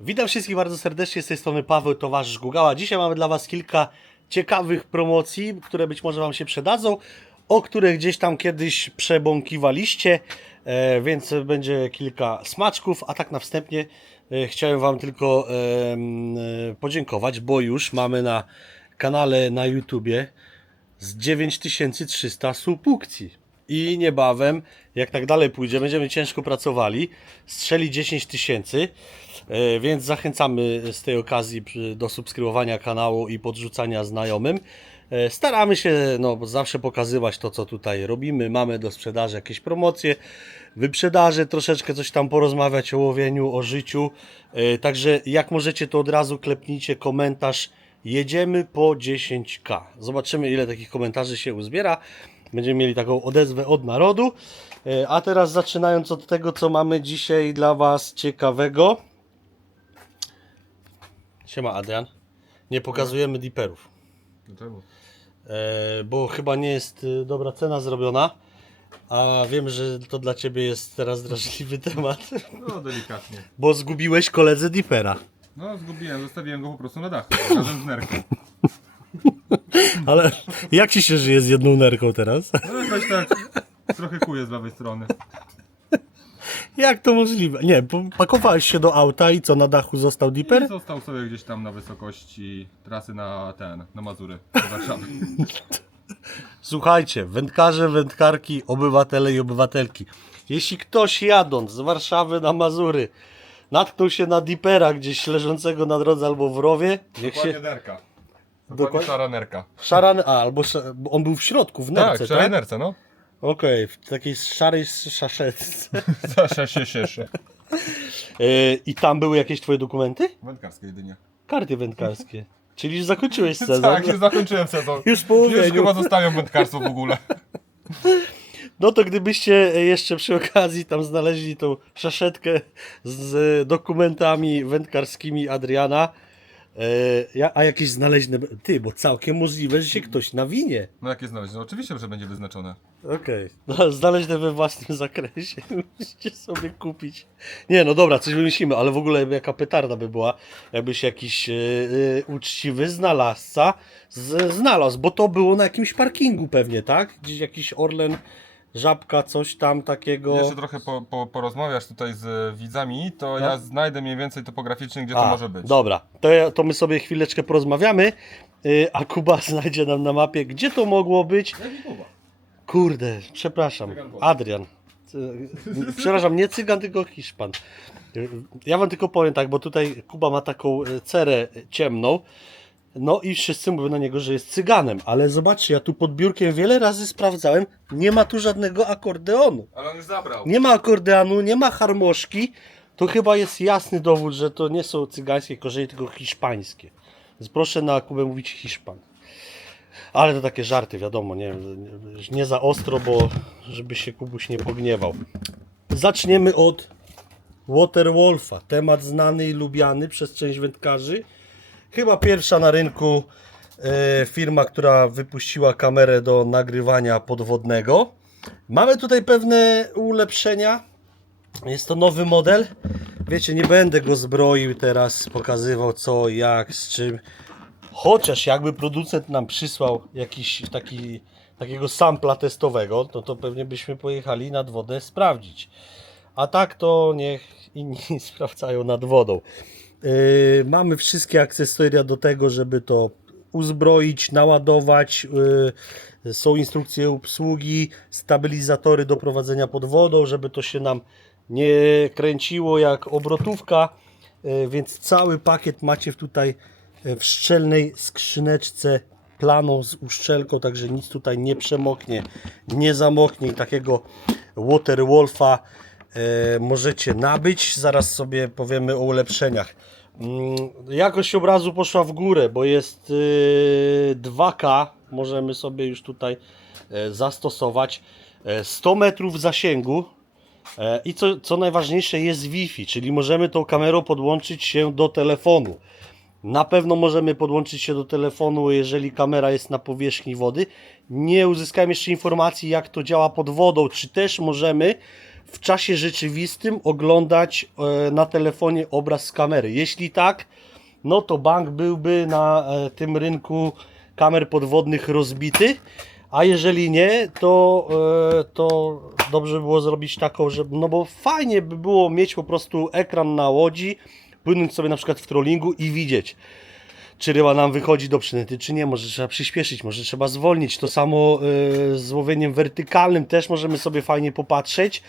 Witam wszystkich bardzo serdecznie, z tej strony Paweł, towarzysz Gugała. Dzisiaj mamy dla Was kilka ciekawych promocji, które być może Wam się przydadzą, o które gdzieś tam kiedyś przebąkiwaliście, e, więc będzie kilka smaczków, a tak na wstępie e, chciałem Wam tylko e, podziękować, bo już mamy na kanale na YouTubie z 9300 subpukcji. I niebawem, jak tak dalej pójdzie, będziemy ciężko pracowali, strzeli 10 tysięcy, e, więc zachęcamy z tej okazji do subskrybowania kanału i podrzucania znajomym. E, Staramy się no, zawsze pokazywać to, co tutaj robimy. Mamy do sprzedaży jakieś promocje, wyprzedaży, troszeczkę coś tam porozmawiać o łowieniu, o życiu. E, Także jak możecie, to od razu klepnijcie komentarz. Jedziemy po 10k. Zobaczymy, ile takich komentarzy się uzbiera. Będziemy mieli taką odezwę od narodu. E, A teraz zaczynając od tego, co mamy dzisiaj dla Was ciekawego. Siema Adrian. Nie pokazujemy diperów, Dlaczego? e, bo chyba nie jest e, dobra cena zrobiona. A wiem, że to dla Ciebie jest teraz drażliwy temat, No delikatnie. bo zgubiłeś koledze dipera. No zgubiłem, zostawiłem go po prostu na dachu, razem z nerką. Ale jak Ci się żyje z jedną nerką teraz? No jakoś tak trochę kuje z lewej strony. Jak to możliwe? Nie, bo pakowałeś się do auta i co, na dachu został I diper? został sobie gdzieś tam na wysokości trasy na ten, na Mazury do Warszawy. Słuchajcie, wędkarze, wędkarki, obywatele i obywatelki. Jeśli ktoś jadąc z Warszawy na Mazury natknął się na dipera gdzieś leżącego na drodze albo w rowie, niech Dokładnie się... nerka. Dokładnie- Dokładnie szara nerka. Szaran... A, albo sz... bo on był w środku, w nerce, Tak, tak? nerce, no. Okej, w takiej szarej szaszetce. Zasia się. Yy, I tam były jakieś twoje dokumenty? Wędkarskie jedynie. Karty wędkarskie. Czyli już zakończyłeś sezon. Tak, już zakończyłem sezon. Już po Już łowieniu. chyba zostawiam wędkarstwo w ogóle. No to gdybyście jeszcze przy okazji tam znaleźli tą szaszetkę z dokumentami wędkarskimi Adriana, e, ja- a jakieś znaleźne. Ty, bo całkiem możliwe, że się ktoś nawinie. No jakie znaleźć? No oczywiście, że będzie wyznaczone. Okej. No, znaleźne we własnym zakresie. Musicie sobie kupić. Nie, no dobra, coś wymyślimy, ale w ogóle jaka petarda by była, jakbyś jakiś e, e, uczciwy znalazca z, znalazł, bo to było na jakimś parkingu pewnie, tak? Gdzieś jakiś Orlen, żabka, coś tam takiego. Jeszcze trochę po, po, porozmawiasz tutaj z widzami, to ja znajdę mniej więcej topograficznie, gdzie to No. A, może być. Dobra, to, ja, to my sobie chwileczkę porozmawiamy, a Kuba znajdzie nam na mapie, gdzie to mogło być. Kurde, przepraszam, Adrian. Przepraszam, nie cygan, tylko Hiszpan. Ja wam tylko powiem tak, bo tutaj Kuba ma taką y, cerę ciemną. No i wszyscy mówią na niego, że jest cyganem, ale zobaczcie, ja tu pod biurkiem wiele razy sprawdzałem, nie ma tu żadnego akordeonu. Ale on już zabrał. Nie ma akordeonu, nie ma harmoszki. To chyba jest jasny dowód, że to nie są cygańskie korzenie, tylko hiszpańskie. Więc proszę na Kubę mówić Hiszpan. Ale to takie żarty, wiadomo, nie, nie, za ostro, bo żeby się Kubuś nie pogniewał. Zaczniemy od Waterwolfa. Temat znany i lubiany przez część wędkarzy. Chyba pierwsza na rynku e, firma, która wypuściła kamerę do nagrywania podwodnego. Mamy tutaj pewne ulepszenia. Jest to nowy model. Wiecie, nie będę go zbroił teraz, pokazywał co, jak, z czym. Chociaż jakby producent nam przysłał jakiś taki, takiego sampla testowego, to, to pewnie byśmy pojechali nad wodę sprawdzić. A tak to niech inni sprawdzają nad wodą. Yy, mamy wszystkie akcesoria do tego, żeby to uzbroić, naładować. Yy, są instrukcje obsługi, stabilizatory do prowadzenia pod wodą, żeby to się nam nie kręciło jak obrotówka. Yy, więc cały pakiet macie tutaj w szczelnej skrzyneczce planą z uszczelką, także nic tutaj nie przemoknie, nie zamoknie i takiego Waterwolfa e, możecie nabyć. Zaraz sobie powiemy o ulepszeniach. Mm, Jakość obrazu poszła w górę, bo jest e, 2K, możemy sobie już tutaj e, zastosować. E, 100 metrów zasięgu, E, I co, co najważniejsze jest Wi-Fi, czyli możemy tą kamerą podłączyć się do telefonu. Na pewno możemy podłączyć się do telefonu, jeżeli kamera jest na powierzchni wody. Nie uzyskałem jeszcze informacji, jak to działa pod wodą. Czy też możemy w czasie rzeczywistym oglądać e, na telefonie obraz z kamery? Jeśli tak, no to bank byłby na e, tym rynku kamer podwodnych rozbity. A jeżeli nie, to, e, to dobrze by było zrobić taką, że, no bo fajnie by było mieć po prostu ekran na łodzi, płynąć sobie na przykład w trollingu i widzieć, czy ryba nam wychodzi do przynęty, czy nie. Może trzeba przyspieszyć, może trzeba zwolnić. To samo e, z łowieniem wertykalnym też możemy sobie fajnie popatrzeć.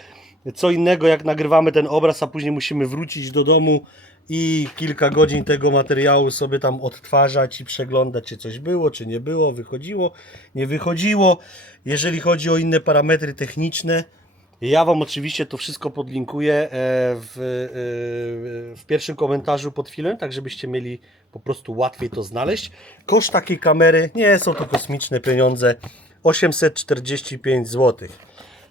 Co innego, jak nagrywamy ten obraz, a później musimy wrócić do domu i kilka godzin tego materiału sobie tam odtwarzać i przeglądać, czy coś było, czy nie było, wychodziło, nie wychodziło. Jeżeli chodzi o inne parametry techniczne, ja Wam oczywiście to wszystko podlinkuję e, w, e, w pierwszym komentarzu pod filmem, tak żebyście mieli po prostu łatwiej to znaleźć. Koszt takiej kamery nie są to kosmiczne pieniądze 845 zł.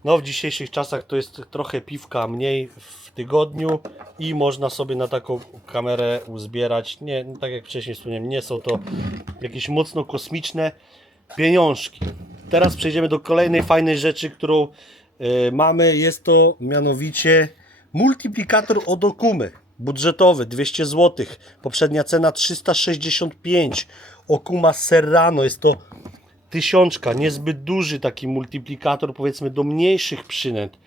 No w dzisiejszych czasach to jest trochę piwka mniej w tygodniu i można sobie na taką kamerę uzbierać. Nie, tak jak wcześniej wspomniałem, nie są to jakieś mocno kosmiczne pieniążki. Teraz przejdziemy do kolejnej fajnej rzeczy, którą mamy. Jest to mianowicie multiplikator od Okumy. Budżetowy 200 zł. Poprzednia cena 365. Okuma Serrano jest to tysiączka, niezbyt duży taki multiplikator, powiedzmy do mniejszych przynęt.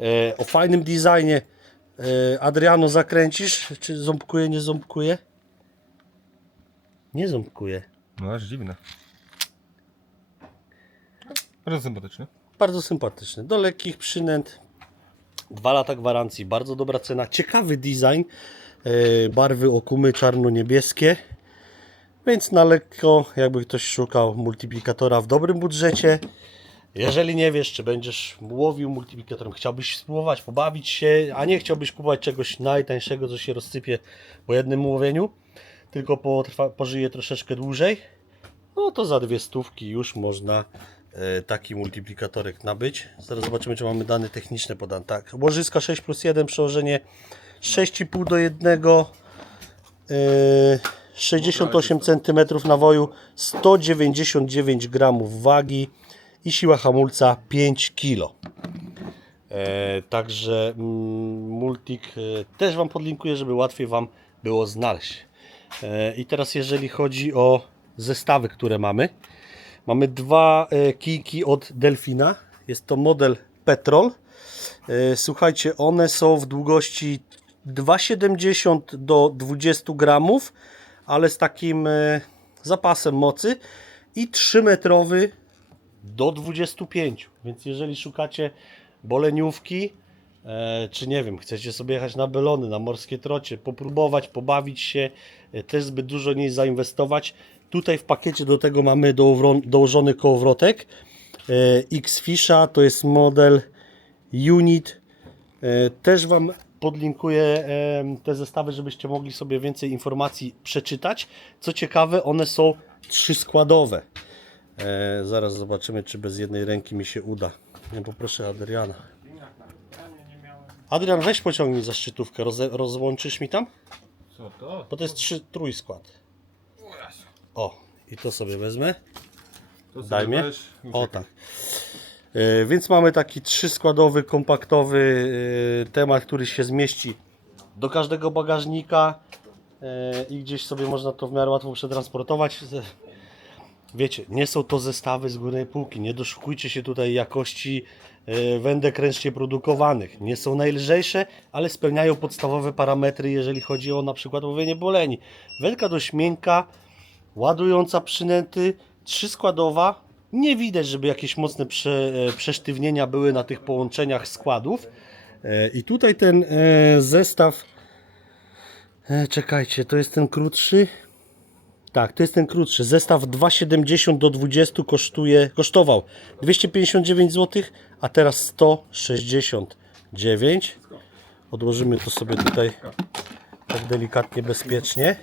E, o fajnym designie. E, Adriano, zakręcisz? Czy ząbkuje, nie ząbkuje? Nie ząbkuje. No aż dziwne. Bardzo sympatyczny. Bardzo sympatyczny. Do lekkich przynęt. Dwa lata gwarancji, bardzo dobra cena. Ciekawy design. E, barwy okumy czarno-niebieskie. Więc na lekko, jakby ktoś szukał multiplikatora w dobrym budżecie. Jeżeli nie wiesz, czy będziesz łowił multiplikatorem, chciałbyś spróbować, pobawić się, a nie chciałbyś kupować czegoś najtańszego, co się rozsypie po jednym łowieniu, tylko potrwa, pożyje troszeczkę dłużej, no to za dwie stówki już można taki multiplikatorek nabyć. Zaraz zobaczymy, czy mamy dane techniczne podane. Tak, łożyska 6 plus 1, przełożenie 6,5 do 1, e, 68 cm nawoju, 199 gramów wagi i siła hamulca 5 kg. E, także mm, Multik e, też Wam podlinkuję, żeby łatwiej Wam było znaleźć. E, I teraz jeżeli chodzi o zestawy, które mamy. Mamy dwa e, kijki od Delfina. Jest to model Petrol. E, Słuchajcie, one są w długości 2,70 do 20 gramów, ale z takim e, zapasem mocy i 3 metrowy do 25. Więc jeżeli szukacie boleniówki, czy nie wiem, chcecie sobie jechać na belony, na morskie trocie, popróbować, pobawić się, też zbyt dużo nie zainwestować. Tutaj w pakiecie do tego mamy dołożony kołowrotek e, X-Fisha, to jest model Unit. E, Też Wam podlinkuję e, te zestawy, żebyście mogli sobie więcej informacji przeczytać. Co ciekawe, one są trzyskładowe. Zaraz zobaczymy, czy bez jednej ręki mi się uda. Nie poproszę Adriana. Adrian, weź pociągnij za szczytówkę. Roze, rozłączysz mi tam? Co to? Bo to jest trzy, trójskład. O, i to sobie wezmę. to sobie Daj mnie. weź. O tak. E, Więc mamy taki trzyskładowy, kompaktowy e, temat, który się zmieści do każdego bagażnika e, i gdzieś sobie można to w miarę łatwo przetransportować. Wiecie, nie są to zestawy z górnej półki. Nie doszukujcie się tutaj jakości e, wędek ręcznie produkowanych. Nie są najlżejsze, ale spełniają podstawowe parametry, jeżeli chodzi o na przykład łowienie boleni. Wędka dość miękka, ładująca przynęty, trzyskładowa. Nie widać, żeby jakieś mocne prze, e, przesztywnienia były na tych połączeniach składów. E, I tutaj ten e, zestaw, czekajcie, to jest ten krótszy. Tak, to jest ten krótszy. Zestaw 2,70 do 20 kosztuje, kosztował 259 zł, a teraz 169. Odłożymy to sobie tutaj tak delikatnie, bezpiecznie.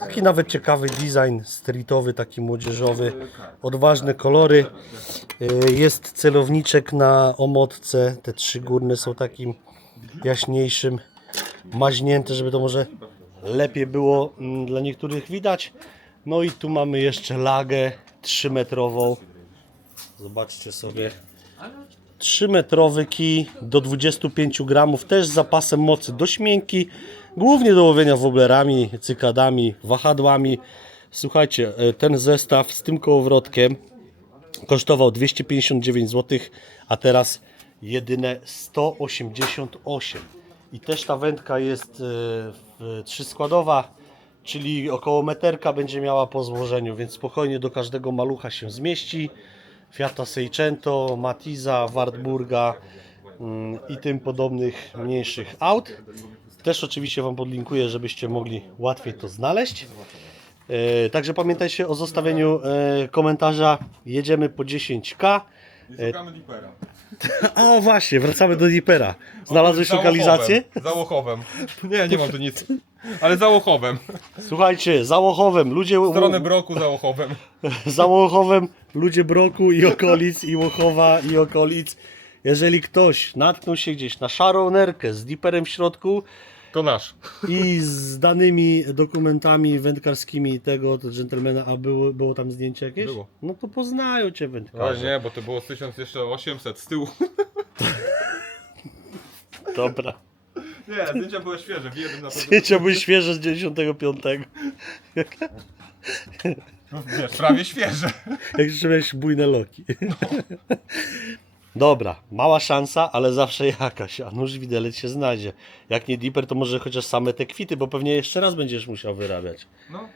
Taki nawet ciekawy design streetowy, taki młodzieżowy, odważne kolory. Y, Jest celowniczek na omotce, te trzy górne są takim jaśniejszym, maźnięte, żeby to może lepiej było mm, dla niektórych widać. No i tu mamy jeszcze lagę 3 metrową. Zobaczcie sobie. 3-metrowy kij do 25 gramów, też z zapasem mocy dość miękki, głównie do łowienia woblerami, cykadami, wahadłami. Słuchajcie, e, ten zestaw z tym kołowrotkiem kosztował 259 zł, a teraz jedyne 188. I też ta wędka jest e, trzyskładowa, czyli około meterka będzie miała po złożeniu, więc spokojnie do każdego malucha się zmieści. Fiata Seicento, Matiza, Wartburga mm, i tym podobnych mniejszych aut. Też oczywiście Wam podlinkuję, żebyście mogli łatwiej to znaleźć. E, Także pamiętajcie o zostawieniu e, komentarza. Jedziemy po 10k. I szukamy Dipera. O właśnie, wracamy do Dipera. Znalazłeś Za lokalizację? Łochowem. Za Łochowem. Nie, nie mam tu nic. Ale za Łochowem. Słuchajcie, za Łochowem, ludzie W stronę Broku za Łochowem. za Łochowem, ludzie Broku i okolic, i Łochowa i okolic. Jeżeli ktoś natknął się gdzieś na szarą nerkę z Diperem w środku To nasz. i z danymi dokumentami wędkarskimi tego dżentelmena, a było, było tam zdjęcie jakieś? Było. No to poznają cię wędkarze. nie, bo to było z 1800 z tyłu. Dobra. Nie, zdjęcia były świeże. W jednym na pewno. Zdjęcia były świeże z 95. No, Wiesz, prawie świeże. Jak miałeś bujne loki. Dobra, mała szansa, ale zawsze jakaś, a nóż widelec się znajdzie. Jak nie Dipper, to może chociaż same te kwity, bo pewnie jeszcze raz będziesz musiał wyrabiać. No.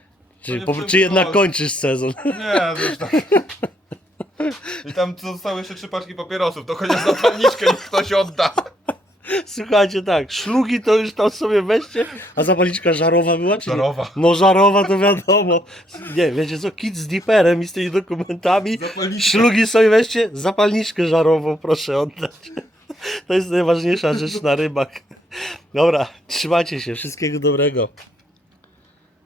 Czy, po, czy jednak kończysz sezon? Nie, zresztą. I tam zostały jeszcze trzy paczki papierosów, to chociaż zapalniczkę niech ktoś odda. Słuchajcie, tak, szlugi to już tam sobie weźcie, a zapalniczka żarowa była, czy nie? Żarowa. No żarowa to wiadomo. Nie, wiecie co, kit z Dipperem i z tymi dokumentami, Zapalniczka. szlugi sobie weźcie, zapalniczkę żarową proszę oddać. To jest najważniejsza rzecz na rybach. Dobra, trzymajcie się, wszystkiego dobrego.